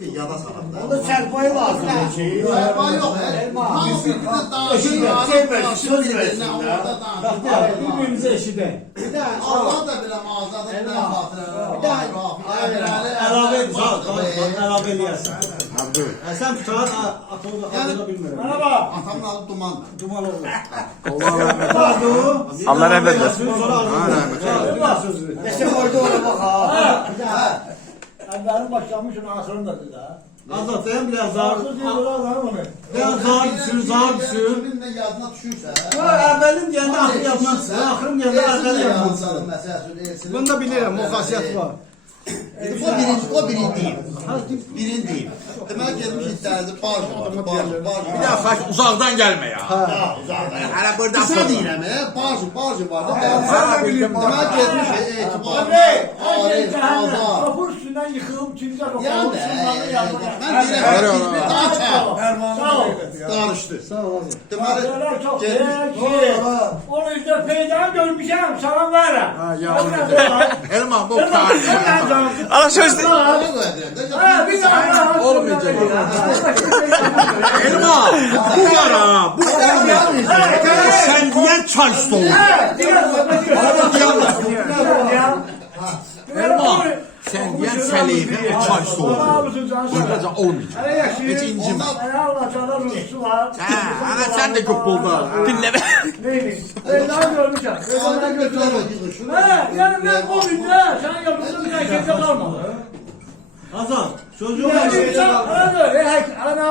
Şimdi yada salam da. Onda serpayı lazım. Serpay yok. Elma. Hamı bir de Eşit ver, danışır. ver, söz versin Orada Bak danışır. birbirimize eşiden. Bir de Allah da bile mağazada bir de hatırlar. Bir de Əlavə et, əlavə eləyəsən. Sən tutar, atılda bilmirəm. Bana bak. Atamın adı Duman. Duman olur. Allah rəhmət etsin. Neşe koydu ona bak ha. Benim başlamışım asırındadır da. Azad, sən biraz zar. Asır diyorlar lan onu. Biraz zar düşür. Kimin de yazına düşürsə. Əvvəlim deyəndə axır yazmaq istəyir. Axırım deyəndə əvvəl yazmaq istəyir. Məsələn, Bunda bilirəm, o xasiyyət var. o birinci deyil. Birinci deyil. Demək gelmiş iddialı barj. Bir daha faş uzaqdan gəlmə ya. Hələ burada Kısa deyirəm, barj var da. Sən də bilirəm. Demək gelmiş etibar. Arif, azar. Kapı üstünden yıkılıp kimse kapı Yani, üstünden ben deyirəm, bir daha çağır. Sağ ol. Danışdı. Sağ ol. Neler çok Gelmiş. Onu işte peydan görmüşüm. Selam ver. Ha, ya. Elman bu tarih. Ana söz Ona qoyacaq da. Ha bir daha. Olmayacak. Elman bu var ha. Bu sen diyen çay soğuk. Elman sen diyen seleyfe o çay soğuk. Buradaca olmayacak. Hiç incime. Allah sana ruhsu var. Ana sen de kupulda. dinleme. Neymiş? Peydan görmüşüm. Peydan götürüyorum. Ha yani ben o günde sen yapmışsın bir erkekte kalmadı. Azad, çocuğum Yani insan aradı.